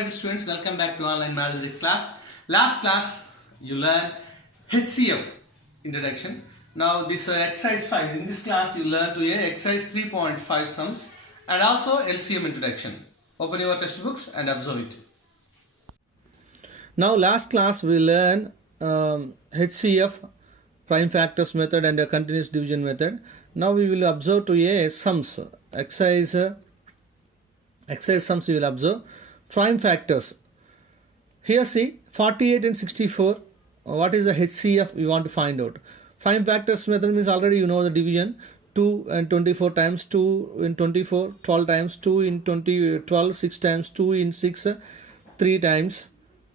my dear students, welcome back to online mathematics class. Last class you learned HCF introduction. Now this exercise 5. In this class you learn to exercise 3.5 sums and also LCM introduction. Open your textbooks and observe it. Now last class we learned HCF, prime factors method and a continuous division method. Now we will observe to sums. Exercise sums you will observe. Prime factors. Here see 48 and 64. What is the HCF we want to find out? Prime factors method means already you know the division. 2 and 24 times 2 in 24, 12 times 2 in 20, 12, 6 times 2 in 6, 3 times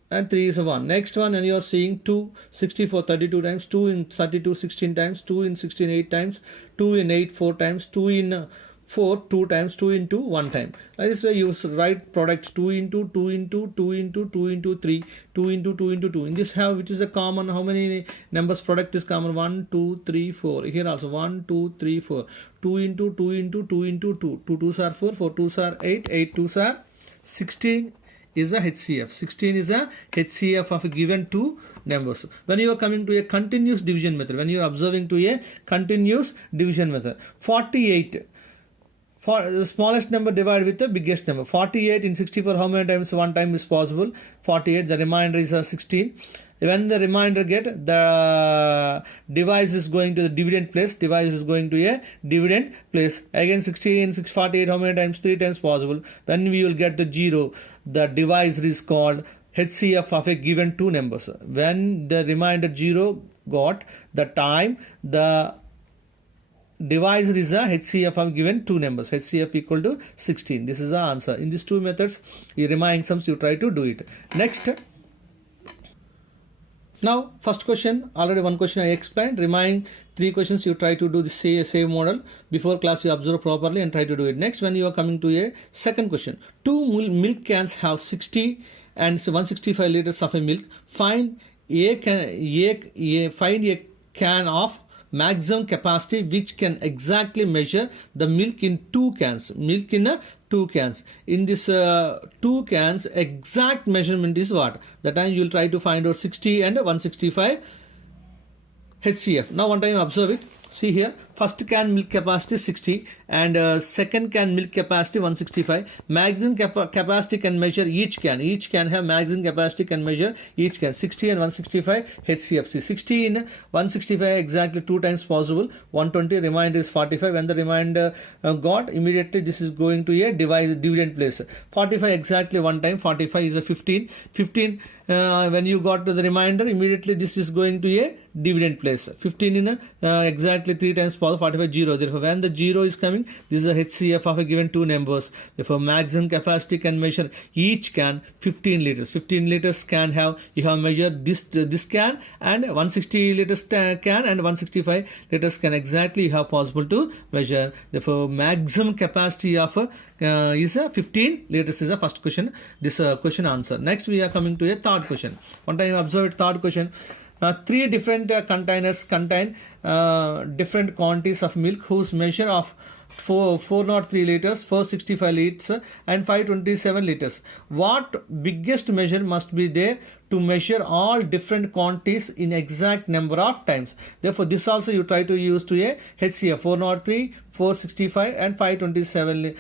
and 3 is 1. Next one, and you are seeing 2, 64, 32 times, 2 in 32, 16 times, 2 in 16, 8 times, 2 in 8, 4 times, 2 in 4, 2 times, 2 into 1 time. That is why you write products 2 into 2 into 2 into 2 into 3, 2 into 2 into 2. In this have which is a common, how many numbers product is common? 1, 2, 3, 4. Here also 1, 2, 3, 4. 2 into 2 into 2 into 2. 2 2s are 4, 4 2s are 8, 8 2s are 16 is a HCF. 16 is a HCF of a given two numbers. When you are coming to a continuous division method, when you are observing to a continuous division method, 48. For the smallest number divided with the biggest number. 48 in 64, how many times one time is possible? 48. The remainder is 16. When the remainder get, the device is going to the dividend place. Device is going to a dividend place. Again 16, 48, how many times? 3 times possible. When we will get the 0, the device is called HCF of a given two numbers. When the remainder 0 got, the time the divisor is a HCF of given two numbers. HCF equal to 16. This is the answer. In these two methods, you remaining sums you try to do it. Next. Now first question, already one question I explained. Remaining three questions you try to do the same model. Before class you observe properly and try to do it. Next, when you are coming to a second question. Two milk cans have 60 and 165 liters of a milk. Find a can of maximum capacity which can exactly measure the milk in two cans. Milk in two cans. In this two cans, exact measurement is what? That time you will try to find out 60 and 165 HCF. Now one time observe it. See here, first can milk capacity 60 and second can milk capacity 165. Maximum capacity can measure each can. Each can have maximum capacity can measure each can. 60 and 165 HCFC. 60 in 165 exactly 2 times possible. 120 remainder is 45. When the remainder got, immediately this is going to a dividend place. 45 exactly 1 time. 45 is a 15. 15 when you got to the remainder, immediately this is going to a dividend place. 15 in exactly 3 times possible. 45 0. Therefore when the 0 is coming, this is a HCF of a given two numbers. Therefore maximum capacity can measure each can 15 liters. 15 liters can have, you have measured this can, and 160 liters can and 165 liters can exactly you have possible to measure. Therefore maximum capacity of is 15 liters is the first question. This question answer. Next we are coming to a third question. One time observe it, third question. 3 different containers contain different quantities of milk whose measure of 403 liters, 465 liters and 527 liters. What biggest measure must be there to measure all different quantities in exact number of times? Therefore this also you try to use to a HCF. 403, 465 and 527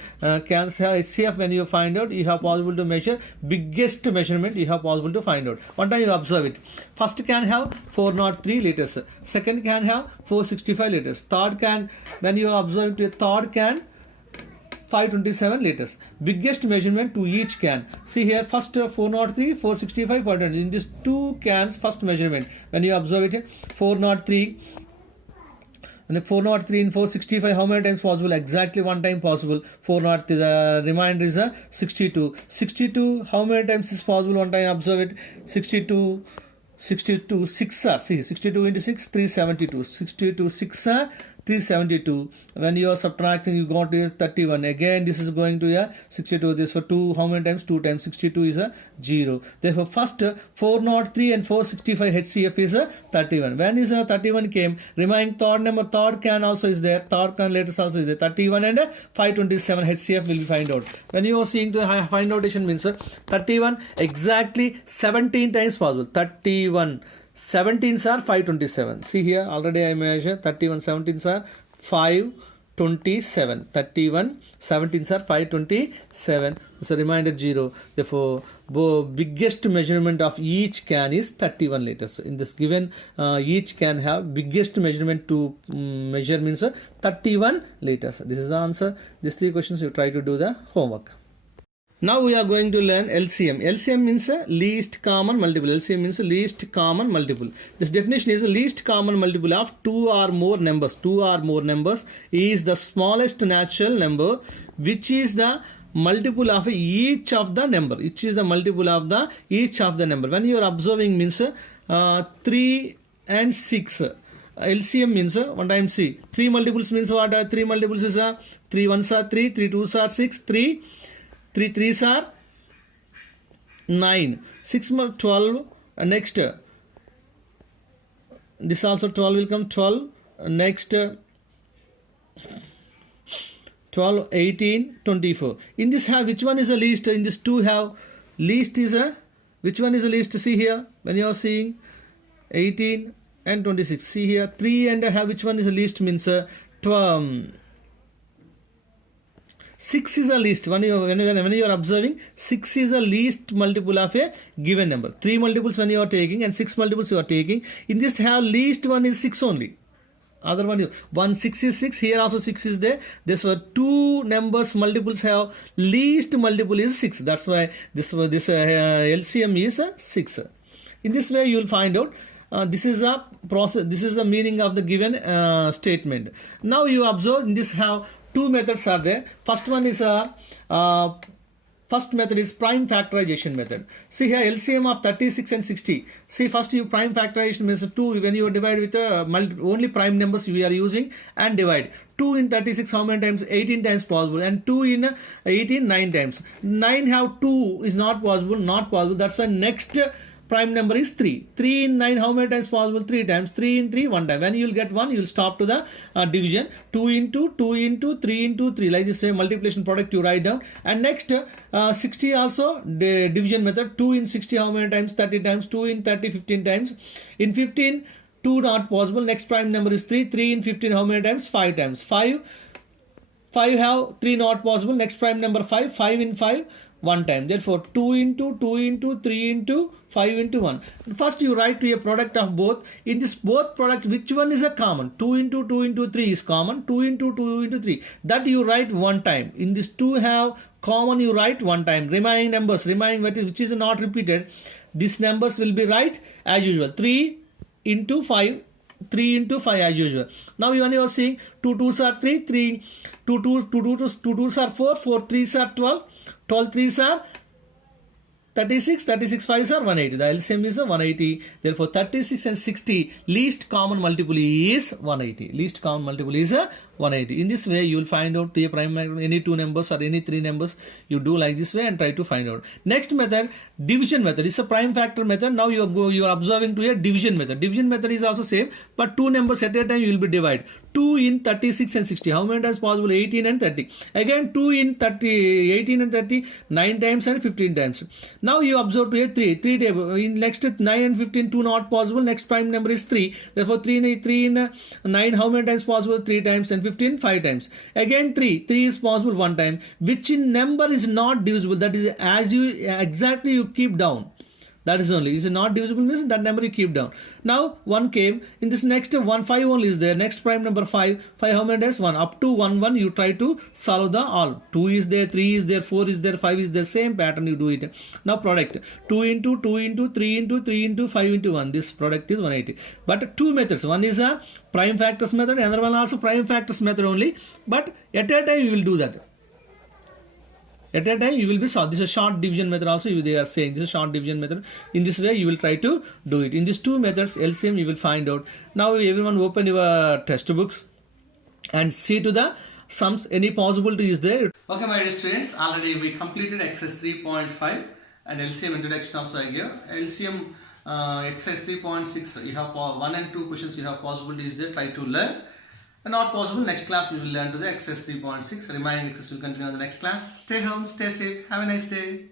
cans have HCF. When you find out, you have possible to measure biggest measurement you have possible to find out. One time you observe it. First can have 403 liters. Second can have 465 liters. Third can, when you observe it, third can 527 liters. Biggest measurement to each can. See here, first 403, 465, 400. In these two cans, first measurement. When you observe it, 403. And 403 in 465, how many times possible? Exactly 1 time possible. 403, the remainder is 62. 62, how many times is possible? 1 time observe it. 62, 6 are, see, 62 into 6, 372. 62, 6 are 372. When you are subtracting, you got here 31. Again, this is going to a 62. This for 2, how many times? 2 times. 62 is a 0. Therefore, first 403 and 465 HCF is a 31. When is a 31 came, remaining third number, third can also is there, third can letters also is there. 31 and 527 HCF will be find out. When you are seeing to find notation means 31 exactly 17 times possible. 31 17s are 527. See here, already I measure 31 17s are 527. 31 17s are 527. So reminder 0. Therefore, biggest measurement of each can is 31 liters. In this given, each can have biggest measurement to measure means 31 liters. This is the answer. These 3 questions you try to do the homework. Now we are going to learn LCM. LCM means least common multiple. LCM means least common multiple. This definition is least common multiple of 2 or more numbers. 2 or more numbers is the smallest natural number which is the multiple of each of the number. Which is the multiple of the each of the number. When you are observing means 3 and 6. LCM means 1 times C. 3 multiples means what? 3 multiples is 3 ones are 3, 3 twos are 6, 3 3s are 9, 6 more 12, next this also 12 will come 12, next 12, 18, 24. In this have which one is the least? In this 2 have least is which one is the least? See here when you are seeing 18 and 26. See here 3 and have which one is the least means 12. 6 is the least. When you are observing, 6 is the least multiple of a given number. 3 multiples when you are taking and 6 multiples you are taking. In this have least one is 6 only. Other one is 1 6 is 6. Here also 6 is there. This were 2 numbers multiples have least multiple is 6. That's why this LCM is 6. In this way you will find out. This is a process. This is the meaning of the given statement. Now you observe in this have 2 methods are there. First one is first method is prime factorization method. See here LCM of 36 and 60. See first you prime factorization means 2 when you divide with only prime numbers we are using and divide. 2 in 36 how many times? 18 times possible and 2 in 18 9 times. 9 have 2 is not possible, not possible. That's why next prime number is 3. 3 in 9 how many times possible? 3 times. 3 in 3 1 time. When you will get 1 you will stop to the division. 2 into 2 into 3 into 3 like this multiplication product you write down. And next 60 also the division method. 2 in 60 how many times? 30 times. 2 in 30 15 times. In 15 2 not possible. Next prime number is 3. 3 in 15 how many times? 5 times. 5 have 3 not possible. Next prime number 5. 5 in 5 1 time. Therefore 2 into 2 into 3 into 5 into 1. First you write to a product of both. In this both product which one is a common? 2 into 2 into 3 is common. 2 into 2 into 3. That you write 1 time. In this 2 have common you write 1 time. Remaining numbers which is not repeated. These numbers will be right as usual. 3 into 5. 3 into 5 as usual. Now when you are seeing 2 2s are 3, 3 2 2s are 4, 4 3s are 12, 12 3s are 36, 36 5s are 180. The LCM is 180. Therefore 36 and 60 least common multiple is 180. Least common multiple is 180. In this way you will find out a prime any 2 numbers or any 3 numbers. You do like this way and try to find out. Next method, division method. It's a prime factor method. Now you are observing to a division method. Division method is also same, but 2 numbers at a time you will be divide. 2 in 36 and 60. How many times possible? 18 and 30. Again 2 in 30, 18 and 30, 9 times and 15 times. Now you observe to a 3 table. In next 9 and 15, 2 not possible. Next prime number is 3. Therefore 3 in 9 how many times possible? 3 times and 15 5 times. Again 3 is possible 1 time. Which in number is not divisible. That is as you exactly you keep down. That is only. Is it not divisible means that number you keep down. Now 1 came. In this next 1 5 only is there. Next prime number 5. 5 how many times? 1. Up to 1 1 you try to solve the all. 2 is there, 3 is there, 4 is there, 5 is there. Same pattern you do it. Now product 2 into 2 into 3 into 3 into 5 into 1. This product is 180. But 2 methods. One is a prime factors method. Another one also prime factors method only. But at a time you will do that. At a time you will be solved. This is a short division method also they are saying. This is a short division method. In this way you will try to do it. In these 2 methods LCM you will find out. Now everyone open your textbooks. and see to the sums. Any possibility is there? Okay, my dear students, already we completed exercise 3.5 and LCM introduction also I gave. LCM exercise 3.6, you have 1 and 2 questions, you have possibility is there, try to learn. And not possible, next class we will learn to the exercise 3.6. Remaining exercise will continue on the next class. Stay home, stay safe, have a nice day.